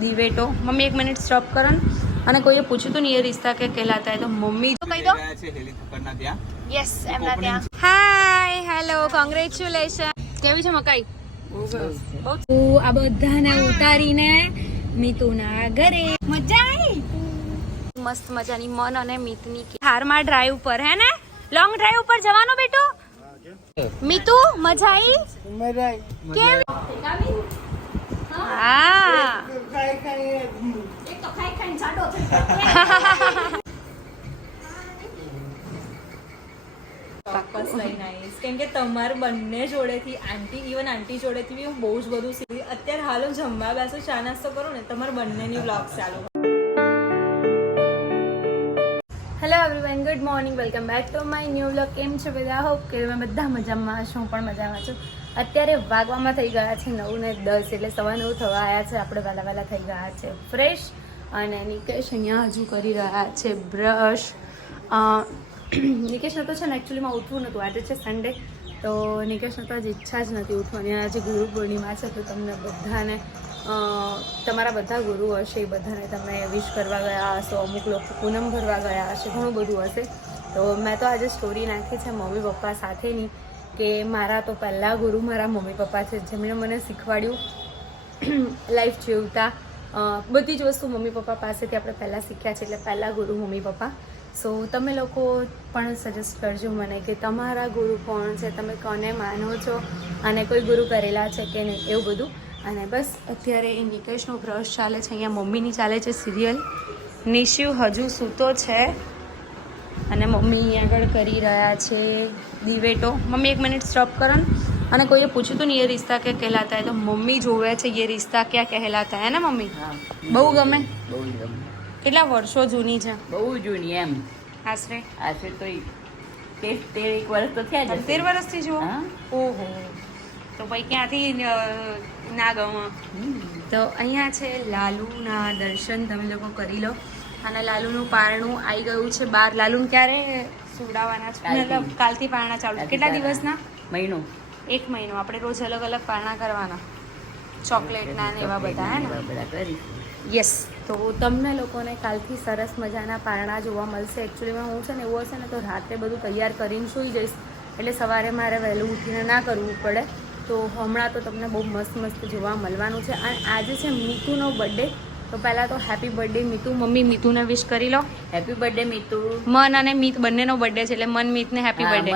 દીવેટો mummy 1 minute stop કરો અને કોઈએ પૂછ્યું તો નહીં એ રિશ્તા કે કહેલાતા હે તો મમ્મી તો કહી દો યસ એમના ત્યાં હાય હેલો કોંગ્રેચ્યુલેશન કેવી છે મકાઈ બહુ આ બધાને ઉતારીને મીતુના ઘરે મજા આવી મસ્ત મજાની મન અને મિતની હારમાં ડ્રાઈવ પર હે ને લોંગ ડ્રાઈવ ઉપર જવાનું બેટો મીતુ મજા આવી કેવી હા એક તો ખાઈ ખાઈને જાડો થઈ પાકસ લઈને આવીશ કેમ કે તમારે બંને જોડેથી ઇવન આંટી જોડેથી બી હું બહુ જ બધું શીખી અત્યારે હાલ હું જમવા બેસો ચા નાસ્તો કરું ને તમારે બંનેની વ્લોગ ચાલુ hello everyone good morning welcome back to my new vlog કેમ છે બધા હોપ કે તમે બધા મજામાં હશો હું પણ મજામાં છું અત્યારે વાગવામાં થઈ ગયા છે 9:10 એટલે 9:15 થવા આવ્યા છે આપણે વહેલા થઈ ગયા છે ફ્રેશ અને નિકેશ અહીંયા હજુ કરી રહ્યા છે બ્રશ નિકેશને તો છે ને એકચ્યુઅલીમાં ઉઠવું નહોતું આજે છે સન્ડે તો નિકેશને તો આજે ઈચ્છા જ નથી ઉઠવાની આજે ગુરુ પૂર્ણિમા છે તો તમને બધાને તમારા બધા ગુરુ હશે એ બધાને તમે વિશ કરવા ગયા હશો અમુક લોકો પૂનમ ભરવા ગયા હશે ઘણું બધું હશે તો મેં તો આજે સ્ટોરી નાખી છે મમ્મી પપ્પા સાથેની કે મારા તો પહેલાં ગુરુ મારા મમ્મી પપ્પા છે જેમણે મને શીખવાડ્યું લાઈફ જીવતા બધી જ વસ્તુ મમ્મી પપ્પા પાસેથી આપણે પહેલાં શીખ્યા છે એટલે પહેલાં ગુરુ મમ્મી પપ્પા સો તમે લોકો પણ સજેસ્ટ કરજો મને કે તમારા ગુરુ કોણ છે તમે કોને માનો છો અને કોઈ ગુરુ કરેલા છે કે નહીં એવું બધું અને બસ અત્યારે એ નિકેશનો બ્રશ ચાલે છે અહીંયા મમ્મીની ચાલે છે સિરિયલ નિશિવ હજુ સૂતો છે અને મમ્મી અહીંયા આગળ કરી રહ્યા છે દીવેટો મમ્મી 1 મિનિટ સ્ટોપ કરો અને કોઈએ પૂછ્યું તો નહીં એ રિશ્તા કે કહેલાતા હે તો મમ્મી જોવે છે એ રિશ્તા ક્યાં કહેલાતા હે ને મમ્મી બહુ ગમે કેટલા વર્ષો જૂની છે બહુ જૂની એમ આશરે તો 13 વર્ષ તો થયા જ 13 વર્ષથી જુઓ ઓહો તો પછી ક્યાંથી ના ગમો તો અહીંયા છે લાલુના દર્શન તમે લોકો કરી લો અને લાલુનું પારણું આવી ગયું છે બહાર લાલુને ક્યારે સુવડાવવાના છે મતલબ કાલથી પારણા ચાલુ કેટલા દિવસના મહિનો 1 મહિનો આપણે રોજ અલગ અલગ પારણા કરવાના ચોકલેટના ને એવા બધા હે ને બધા કરી યસ તો તમને લોકોને કાલથી સરસ મજાના પારણા જોવા મળશે એકચ્યુઅલીમાં હું છે ને એવું હશે ને તો રાત્રે બધું તૈયાર કરીને સૂઈ જઈશ એટલે સવારે મારે વહેલું ઉઠીને ના કરવું પડે તો હમણાં તો તમને બહુ મસ્ત જોવા મળવાનું છે અને આજે છે મીતુનો બર્થડે તો પહેલાં તો હેપી બર્થડે મીતુ મમ્મી મીતુને વિશ કરી લો હેપી બર્થડે મીતુ મન અને મીત બંનેનો બર્થડે છે એટલે મન મીતને હેપી બર્થડે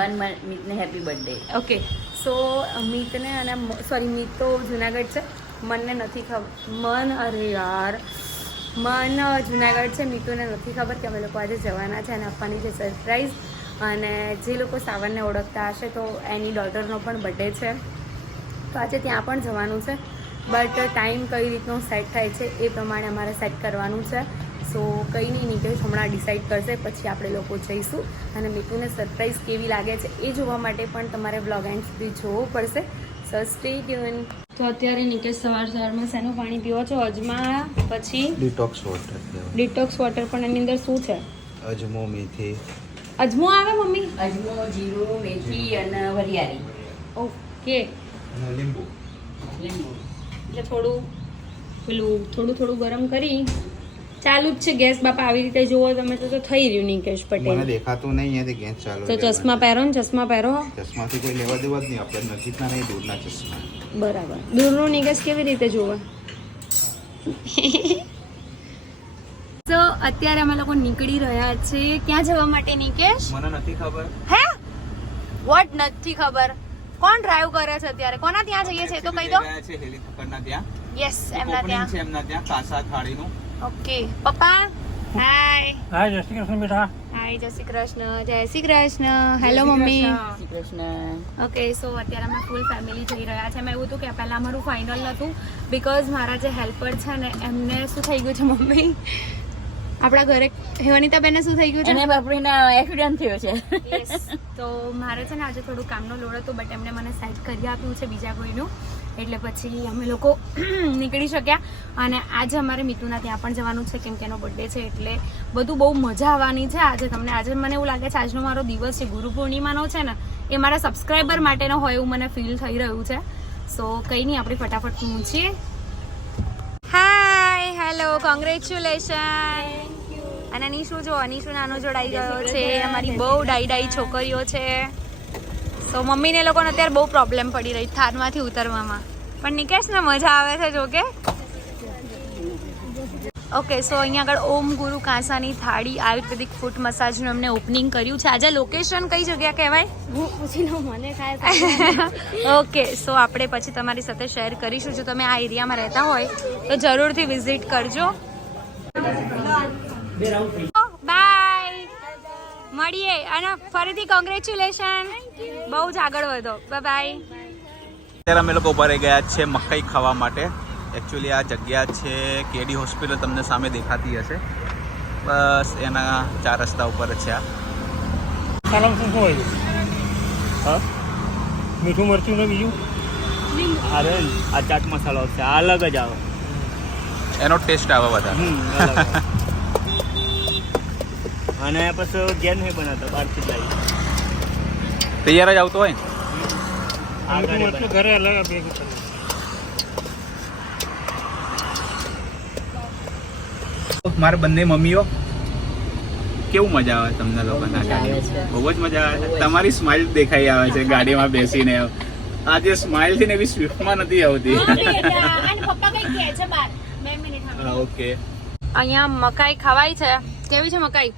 મીતને હેપી બર્થડે ઓકે સો મીતને અને સોરી મીત તો જુનાગઢ છે મનને નથી ખબર અરે યાર મન જુનાગઢ છે મીતુને નથી ખબર કે અમે લોકો આજે જવાના છે અને આપવાની છે સરપ્રાઈઝ અને જે લોકો સાવરને ઓળખતા હશે તો એની ડોટરનો પણ બર્થડે છે તો આજે ત્યાં પણ જવાનું છે બટ ટાઈમ કઈ રીતનો સેટ થાય છે એ પ્રમાણે અમારે સેટ કરવાનું છે સો કંઈ નહીં નિકેશ હમણાં ડિસાઈડ કરશે પછી આપણે લોકો જઈશું અને મીતુને સરપ્રાઈઝ કેવી લાગે છે એ જોવા માટે પણ તમારે બ્લોગ એન્ડ સુધી જોવું પડશે સો સ્ટે ટ્યુન તો અત્યારે નિકેશ સવારમાં શેનું પાણી પીવો છો અજમા પછી ડિટોક્સ વોટર પણ એની અંદર શું છે અજમો મેથી અજમો આવે મમ્મી અજમો જીરું મેથી અને વરિયાળી ઓકે અને લીંબુ એટલે થોડું ગરમ કરી ચાલુ જ છે ગેસ બાપા આવી રીતે જોવો તમે તો થઈ રહ્યું નિકેશ મને પટેલ દેખાતું નહીં અહીંયાથી ગેસ ચાલુ તો ચશ્મા પહેરો ને ચશ્મા પહેરો ચશ્માથી કોઈ લેવા દેવા જ નહીં આપણે નજીકના નહીં દૂરના ચશ્મા બરાબર દૂરનું નિકેશ કેવી રીતે જોવે તો અત્યારે અમે લોકો નીકળી રહ્યા છે ક્યાં જવા માટે નિકેશ મને નથી ખબર હે વોટ નથી ખબર કોણ ડ્રાઈવ કરે છે અત્યારે કોના ત્યાં જઈએ છે તો કહી દો છે હેલી થકરના ત્યાં યસ એમના ત્યાં છે એમના ત્યાં કાસા થાળીનું ઓકે પપ્પા હાય હાય જય શ્રી કૃષ્ણ બેટા હાય જય Shri Krishna hello mummy Shri Krishna okay so અત્યારે અમે ફૂલ ફેમિલી જઈ રહ્યા છે મેં એવું હતું કે પહેલાં અમારું ફાઇનલ નહોતું બિકોઝ મારા જે હેલ્પર છે ને એમને શું થઈ ગયું છે મમ્મી આપણા ઘરે હેવનિતાબેનને શું થઈ ગયું છે એને બાપરીને એક્સિડન્ટ થયો છે યસ તો મારે છે ને આજે થોડું કામનો લોડ હતો બટ એમને મને સેટ કરી આપ્યું છે બીજા કોઈનું એટલે પછી અમે લોકો નીકળી શક્યા અને આજે અમારે મીતુના ત્યાં પણ જવાનું છે કેમ કે એનો બર્થડે છે એટલે બધું બહુ મજા આવવાની છે આજે તમને આજે મને એવું લાગે છે આજનો મારો દિવસ છે ગુરુ પૂર્ણિમાનો છે ને એ મારા સબસ્ક્રાઈબર માટેનો હોય એવું મને ફીલ થઈ રહ્યું છે સો કંઈ નહીં આપણે ફટાફટ પહોંચીએ હાય કોંગ્રેચ્યુલેશન. અને નિશુ જો નિશુ નાનો જોડાઈ ગયો છે. અમારી બહુ ડાઈ છોકરીઓ છે. તો મમ્મીને લોકોને અત્યારે બહુ પ્રોબ્લેમ પડી રહી થારમાંથી ઉતરવામાં. પણ નિકેશને મજા આવે છે જો કે. ઓકે સો અહીંયા આગળ ઓમ ગુરુ કાંસાની થાળી આયુર્વેદિક ફૂટ મસાજનું એમને ઓપનિંગ કર્યું છે. આજે લોકેશન કઈ જગ્યા કહેવાય? ઓકે સો આપણે પછી તમારી સાથે શેર કરીશું. જો તમે આ એરિયામાં રહેતા હોય તો જરૂરથી વિઝિટ કરજો. બાય, મળીએ અને ફરીથી કોંગ્રેચ્યુલેશન. બહુ જ આગળ વધો. બાય. અત્યારે અમે લોકો ઉભા રહી ગયા છે મકાઈ ખાવા માટે. એકચ્યુઅલી આ જગ્યા છે કેડી હોસ્પિટલ, તમને સામે દેખાતી હશે. બસ એના 4 રસ્તા ઉપર જ છે આ. ખાવાનું શું હોય છે? હા, મીઠું મરચું ને બીજું? અરે આ ચાટ મસાલો છે, આ અલગ જ આવે. એનો ટેસ્ટ આવે વધારે. અને પછી ઘેર નહીં બનાવતા, બહારથી જ લાવી. તૈયાર જ આવતો હોય ને. ઘરે અલગ ભેગું કરે. મારા બંને મમ્મીઓ, કેવું મજા આવે તમને લોકોને? બહુ જ મજા આવે છે. તમારી સ્માઇલ દેખાઈ આવે છે ગાડીમાં બેસીને. આજે સ્માઇલ થી ને એવી સ્વિફ્ટમાં નથી આવતી. ઓકે, અહીંયા મકાઈ ખવાય છે. કેવી છે મકાઈ?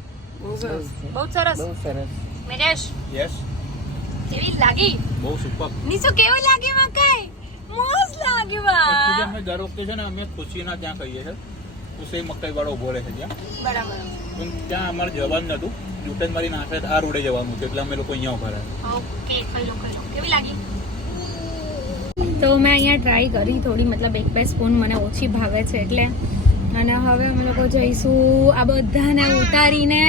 બહુ સરસ. મિરેશ યસ, કેવી લાગી? બહુ સુપર. નીસુ કેવી લાગી મકાઈ? મસ્ત લાગી બા. અમે દર વખતે છે ને અમે ખુશીના ત્યાં કહીએ છીએ. ખુશી મકાઈ વાળો ઉભો રહે છે ત્યાં. બરાબર. પણ ત્યાં અમારે જવાનું નતું. યુટર્ન મારી નાખે આ રોડે જવાનું છે એટલે અમે લોકો અહીંયા ઉભા રહ્યા. ઓકે, કયો કેવી લાગી? તો મેં અહીંયા ટ્રાય કરી થોડી, મતલબ 1-2 સ્પૂન મને ઓછી ભાવે છે એટલે. અને હવે અમે લોકો જઈશું આ બધાને ઉતારીને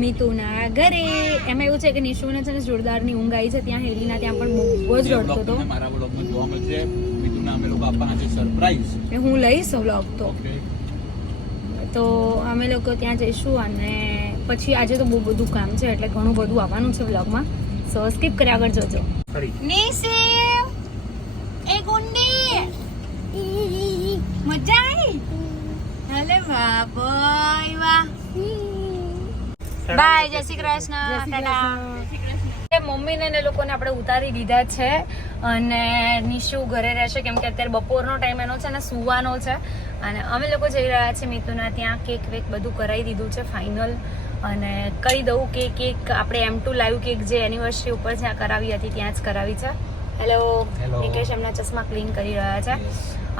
મીતુના ઘરે. એમાં એવું છે કે નિશુને છે ને જોરદારની ઊંઘ આવી છે. ત્યાં હેલીના ત્યાં પણ બહુ જ રડતો હતો. મારા વ્લોગમાં જોવા મળશે. મિતુને અમે લોકો આપવાના છે સરપ્રાઈઝ. હું લઈશ વ્લોગ તો અમે લોકો ત્યાં જઈશું. અને પછી આજે તો બહુ બધું કામ છે એટલે ઘણું બધું આવવાનું છે વ્લોગમાં. સો સ્કીપ કરી આગળ જોજો. નિશી એ ગુંડી મજા આવી? હલે વાહ બોય વાહ. બાય, જય શ્રી કૃષ્ણ, ટાટા. મમ્મીને ને લોકોને આપણે ઉતારી દીધા છે અને નિશુ ઘરે રહેશે કેમ કે અત્યારે બપોરનો ટાઈમ એનો છે ને સુવાનો છે. અને અમે લોકો જઈ રહ્યા છીએ મિતુના ત્યાં. કેક વેક બધું કરાવી દીધું છે ફાઇનલ. અને કહી દઉં કે કેક આપણે M2 લાઈવ કેક જે એનિવર્સરી ઉપર જ્યાં કરાવી હતી ત્યાં જ કરાવી છે. હેલો, નિકેશ એમના ચશ્મા ક્લીન કરી રહ્યા છે.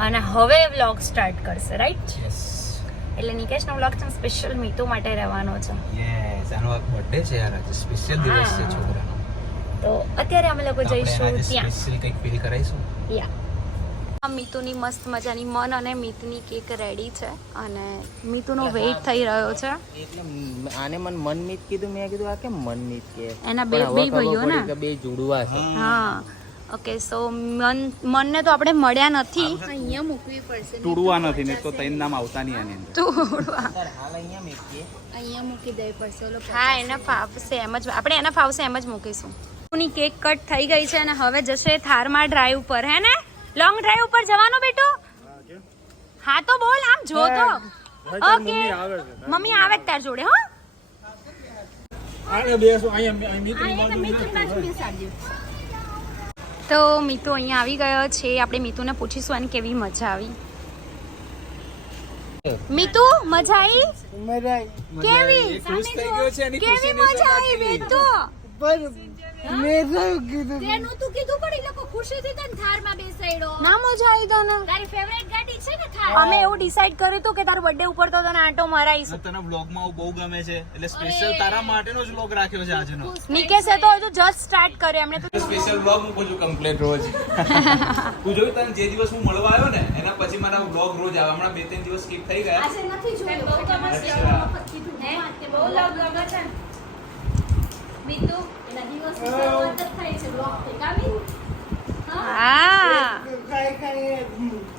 અને હવે વ્લોગ સ્ટાર્ટ કરશે, રાઈટ? એટલે નિકેશનો વ્લોગ છે સ્પેશિયલ મીતુ માટે રહેવાનો છે. યસ, આનો બર્થડે છે યાર, આજે સ્પેશિયલ દિવસ છે છોકરાનો. તો અત્યારે અમે લોકો જઈશું ત્યાં. સ્પેશિયલ કંઈક ફીલ કરાઈશું. યા, મીતુની મસ્ત મજાની મન અને મીતની કેક રેડી છે. અને મીતુનો વેઇટ થઈ રહ્યો છે. એટલે આને મનમીત કીધું, મેં કીધું આ કેમ મનમીત કે? એના બે ભાઈઓ ને, બે જોડવા છે. હા. ઓકે, સો મનને તો આપણે મળ્યા નથી. અહીંયા મૂકવી પડશે. તૂડવા નથી ને તો તૈન નામ આવતા નહીં આની અંદર. તૂડવા હાલ અહીંયા મૂકીએ. અહીંયા મૂકી દેવી પડશે. હા, એને ફાવશે એમ જ, આપણે એને ફાવશે એમ જ મૂકીશું. ની કેક કટ થઈ ગઈ છે અને હવે જશે થારમાં ડ્રાઈવ પર. હે ને, લોંગ ડ્રાઈવ ઉપર જવાનું બેટું? હા તો બોલ, આમ જો તો. ઓકે, મમ્મી આવે જ તાર જોડે. હો, તો મીતુ અહીંયા આવી ગયો છે. આપણે મીતુને પૂછીશું અને કેવી મજા આવી. મીતુ, મજા આવી? કેવી કેવી મજા આવી મીતુ? તેનું તું કીધું પણ એ લોકો ખુશીથી તને થારમાં બેસાડ્યો. ના મજા આવી તને? તારી ફેવરેટ ગાડી છે ને થાર? અમે એવું ડિસાઈડ કર્યું હતું કે તારો બર્થડે ઉપર તો તને આંટો મરાઈશું. તને વ્લોગમાં બહુ ગમે છે એટલે સ્પેશિયલ તારા માટેનો જ વ્લોગ રાખ્યો છે આજનો. નિકેશે તો હજુ જસ્ટ સ્ટાર્ટ કર્યો. એમને તો સ્પેશિયલ વ્લોગ મૂકું છું કમ્પ્લીટ રોજ. તું જોયું તને જે દિવસ હું મળવા આવ્યો ને એના પછી મારા વ્લોગ રોજ આવે. હમણાં 2-3 દિવસ સ્કીપ થઈ ગયા. આજે નથી જોયું. બહુ મસ્ત કીધું હે, બહુ લવ ગમે છે મીતુ. એના દિવસની શરૂઆત જ થાય છે વ્લોગ થી. કામી હા,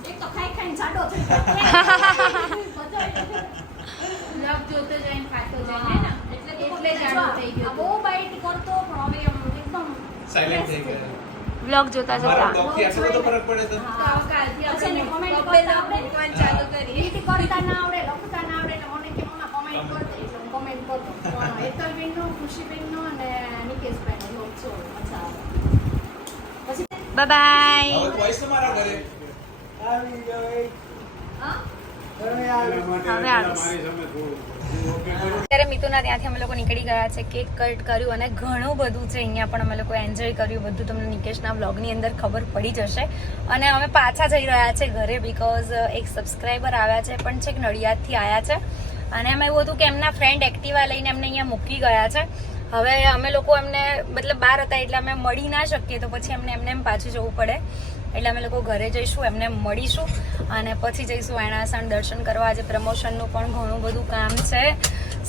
એક તો ખાઈ ખાઈને જાડો થઈ જાય. વ્લોગ જોતો જાય ખાતો જાય ને, એટલે જાડો થઈ ગયો. બહુ બાઈટ કરતો પણ હવે એમ એકદમ સાયલેન્ટ થઈ ગયા. વ્લોગ જોતા મારા જોતા વ્લોગ થી આટલો બધો ફરક પડે તો કાલથી આપણે કમેન્ટ કરતા આવડે, ચાલુ કરી કરતા ના આવડે. ખુશીબેનનો અને નિકેશભાઈનો લોચો મજા આવે. Bye bye. હવે બોયસ તો મારા ઘરે હવે આવીશ. અત્યારે મિતુના ત્યાંથી અમે લોકો નીકળી ગયા છે, કેક કટ કર્યું અને ઘણું બધું છે અહીંયા પણ અમે લોકો એન્જોય કર્યું. બધું તમને નિકેશના વ્લોગની અંદર ખબર પડી જશે. અને અમે પાછા જઈ રહ્યા છે ઘરે, બીકોઝ એક સબસ્ક્રાઈબર આવ્યા છે પણ છે નડિયાદથી આવ્યા છે અને એમાં એવું હતું કે એમના ફ્રેન્ડ એક્ટિવા લઈને એમને અહીંયા મૂકી ગયા છે. હવે અમે લોકો એમને મતલબ બહાર હતા એટલે અમે મળી ના શકીએ, તો પછી એમને એમ પાછું જવું પડે. એટલે અમે લોકો ઘરે જઈશું, એમને મળીશું અને પછી જઈશું એણાસણ દર્શન કરવા. આજે પ્રમોશનનું પણ ઘણું બધું કામ છે.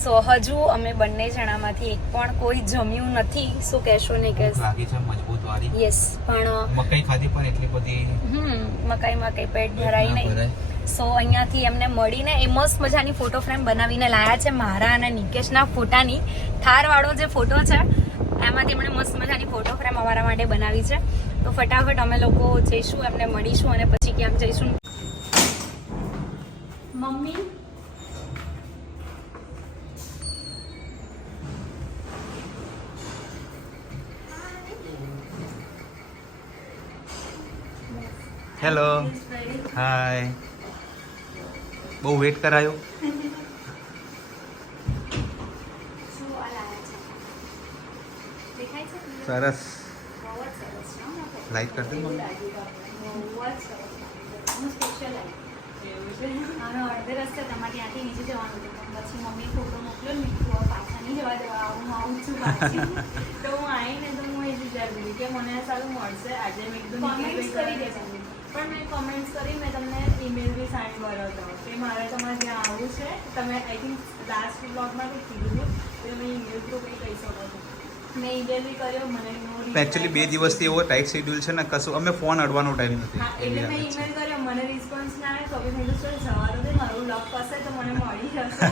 સો હજુ અમે બંને જણામાંથી એક પણ કોઈ જમ્યું નથી. શું કહેશો ને કે લાગી છે મજબૂત વાળી. યસ, પણ મકાઈ ખાધી પણ એટલી બધી મકાઈમાં કઈ પેટ ભરાય નહીં. સો અહીંયાથી એમને મળીને એ મસ્ત મજાની ફોટો ફ્રેમ બનાવીને લાયા છે, મારા અને નિકેશના ફોટાની. થારવાળો જે ફોટો છે એમાંથી એમણે મસ્ત મજાની ફોટો ફ્રેમ અમારા માટે બનાવી છે. તો ફટાફટ અમે લોકો જઈશું, એમને મળીશું અને પછી ક્યાંક જઈશું. મમ્મી હેલો, હાય. બહુ વેટ કરાયો. સરસ. લાઈક કરતી મમ્મી. અડધે રસ્તે તમારે ત્યાંથી નીચે જવાનું હતું, પણ પછી મમ્મીએ ફોટો મોકલ્યો ને તો પાછા નહીં જવા દેવા, હું આવું છું પાછી. તો હું આવીને તો હું એ જ વિચારતી હતી કે મને સારું મળશે આજે. મેં એકદમ કમેન્ટ્સ કરી દેશે, પણ મેં કમેન્ટ્સ કરી, મેં તમને ઈમેલ બી સાઇન કર્યો હતો કે મારે તમારે ત્યાં આવવું છે. તમે આઈ થિંક લાસ્ટ બ્લોગમાં કંઈ કીધું હતું, તો તમે ઈમેલ થ્રુ કંઈ કહી શકો છો. મેં ઈમેલ બી કર્યો, મને એકચ્યુઅલી 2 દિવસથી એવો ટાઈટ શેડ્યુલ છે ને, કશું અમે ફોન અડવાનો ટાઈમ નથી. હા, એટલે મેં ઈમેલ કર્યો, મને રિસ્પોન્સ ના આવ્યો. તો મેં કીધું ચાલ જવા દો, મારું બ્લોગ પાસે તો મને મળી જશે.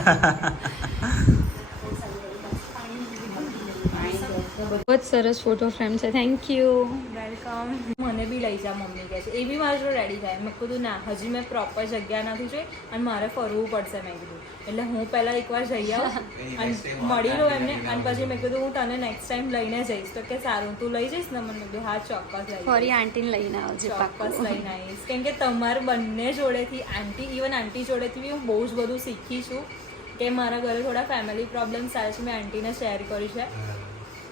બહુ જ સરસ ફોટો ફ્રેમ છે, થેન્ક યુ, વેલકમ. મને બી લઈ જા મમ્મી કહે છે, એ બી મારા જોડે રેડી થાય. મેં કીધું ના, હજી મેં પ્રોપર જગ્યા નથી જોઈ અને મારે ફરવું પડશે. મેં કીધું એટલે હું પહેલાં એકવાર જઈ આવું અને મળી લઉં એમને, અને પછી મેં કીધું હું તને નેક્સ્ટ ટાઈમ લઈને જઈશ. તો કે સારું, તું લઈ જઈશ ને? મને કીધું હા ચોક્કસ લઈ ફરી આંટીને લઈને આવજે, ચોક્કસ લઈને આવીશ. કેમ કે તમારા બંને જોડેથી ઇવન આંટી જોડેથી બી હું બહુ જ બધું શીખી છું. કે મારા ઘરે થોડા ફેમિલી પ્રોબ્લેમ્સ આવે છે, મેં આંટીને શેર કર્યું છે.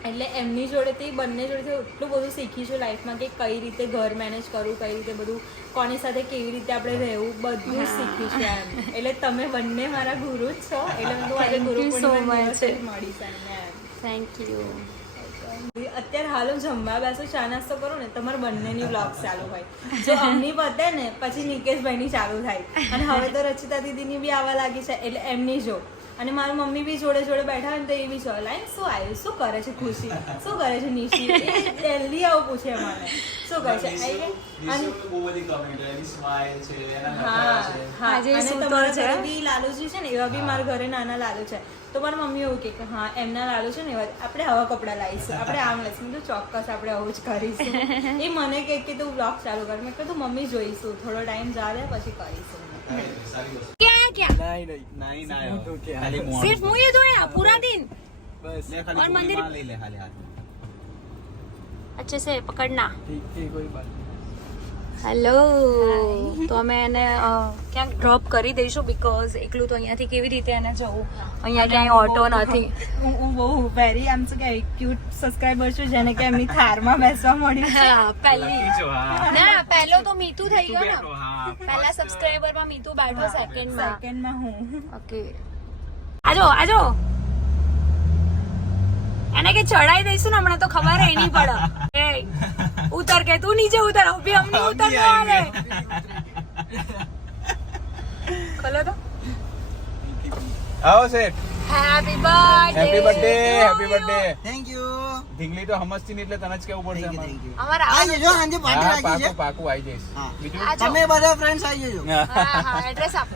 એટલે એમની જોડેથી બંને જોડેથી એટલું બધું શીખી છું લાઈફમાં કે કઈ રીતે ઘર મેનેજ કરવું, કઈ રીતે બધું, કોની સાથે કેવી રીતે આપણે રહેવું, બધું જ શીખી છે એમ. એટલે તમે બંને મારા ગુરુ જ છો. એટલે હું આજે ગુરુ પૂર્ણિમા દિવસે મળીશ એમને. Thank you. અત્યારે હાલ હું જમવા બેસું, ચા નાસ્તો કરું ને, તમારા બંનેની વ્લોગ ચાલુ હોય. જો અમની પતે ને પછી નિકેશભાઈની ચાલુ થાય. અને હવે તો રચિતા દીદીની બી આવવા લાગી છે, એટલે એમની જો. અને મારી મમ્મી બી જોડે જોડે બેઠા હોય ને તો એ બી ચાલે, શું આવ્યું, શું કરે છે ખુશી, શું કરે છે નિશી, એ જલ્દી આવું પૂછે મને શું કરે છે. હા, અને તમારા ઘરે બી લાલુજી છે ને, એવા બી મારા ઘરે નાના લાલુ છે. તો મારી મમ્મી એવું કે હા એમના લાલુ છે ને એવા આપણે આવા કપડાં લાવીશું, આપણે આમ લઈશું. તો ચોક્કસ આપણે આવું જ કરીશું. એ મને કે તું બ્લોગ ચાલુ કર. મેં કીધું મમ્મી જોઈશું, થોડો ટાઈમ જા દે પછી કરીશું. क्या सिर्फ मुझे धोया पूरा दिन और मंदिर अच्छे से पकड़ना. હેલો, તો અમે એને ક્યાંક ડ્રોપ કરી દઈશું, બીકોઝ એકલું તો અહીંયાથી કેવી રીતે એને જવું, અહીંયા ક્યાંય ઓટો નથી. હું બહુ વેરી આમ શું કે ક્યુટ સબસ્ક્રાઇબર છું જેને કે એમની થારમાં બેસવા મળી. હા, પહેલી ના, પહેલો તો મીતુ થઈ ગયો ને. પહેલા સબસ્ક્રાઇબરમાં મીતુ બેઠો, સેકન્ડમાં હું. ઓકે, આજો એને કે ચડાઈ દઈશું ને હમણાં તો ખબર હે નહીં પડે. એ ઉતર કે તું નીચે ઉતર, અભી અમને ઉતર દો. ખોલો તો. આવો set. Happy birthday. Happy birthday, happy birthday. Thank you. ઢીંગલી તો હમસતી ને એટલે તને જ કેવું પડશે. અમારા આવી જજો, સાંજે પાર્ટી રાખી છે. પાકું આવી જઈશ. બીજું તમે બધા ફ્રેન્ડ્સ આવી જજો. હા, એડ્રેસ આપ.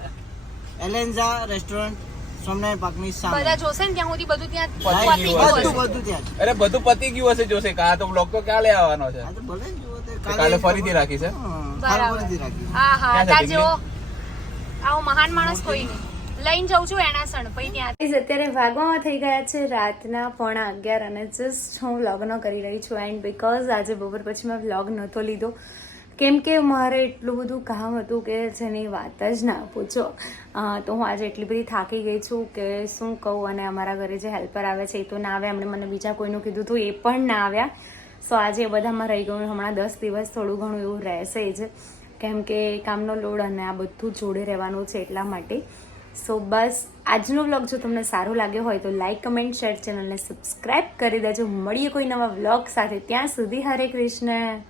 એલેન્ઝા રેસ્ટોરન્ટ, સોમનાથ પાર્કની સામે. બધા જોશે ને ત્યાં સુધી બધું ત્યાં પતી પતી ગયું ગયું બધું હશે. ત્યાં. અરે બધું પતી ગયું હશે જોશે. કા તો બ્લોગ તો ક્યાં લે આવવાનો છે? આ તો ભલે જુઓ તે કાલે ફરીથી રાખી છે. કાલે બરાબર. ફરીથી રાખી. હા, ક્યાં છે ત્યાં ઢીંગલી? જેવો આવો મહાન માણસ કોઈ નહીં. તો લઈને જાઉં છું એનાસણ પછી ત્યાં Guys, અત્યારે વાગવામાં થઈ ગયા છે રાતના 11:15 અને જસ્ટ હું વ્લોગ કરી રહી છું એન્ડ બીકોઝ આજે બપોર પછી મેં વ્લોગ નહોતો લીધો કેમ કે મારે એટલું બધું કામ હતું કે જેની વાત જ ના પૂછો. તો હું આજે એટલી બધી થાકી ગઈ છું કે શું કહું. અને અમારા ઘરે જે હેલ્પર આવે છે એ તો ના આવ્યા, એમણે મને બીજા કોઈનું કીધું હતું એ પણ ના આવ્યા. સો આજે એ બધામાં રહી ગયું. હમણાં 10 દિવસ થોડું ઘણું એવું રહેશે જ કેમ કે કામનો લોડ અને આ બધું જોડે રહેવાનું છે એટલા માટે. સો બસ આજનો વ્લોગ જો તમને સારો લાગ્યો હોય તો લાઈક, કમેન્ટ, શેર, ચેનલને સબસ્ક્રાઈબ કરી દેજો. મળીએ કોઈ નવા વ્લોગ સાથે. ત્યાં સુધી હરે કૃષ્ણ.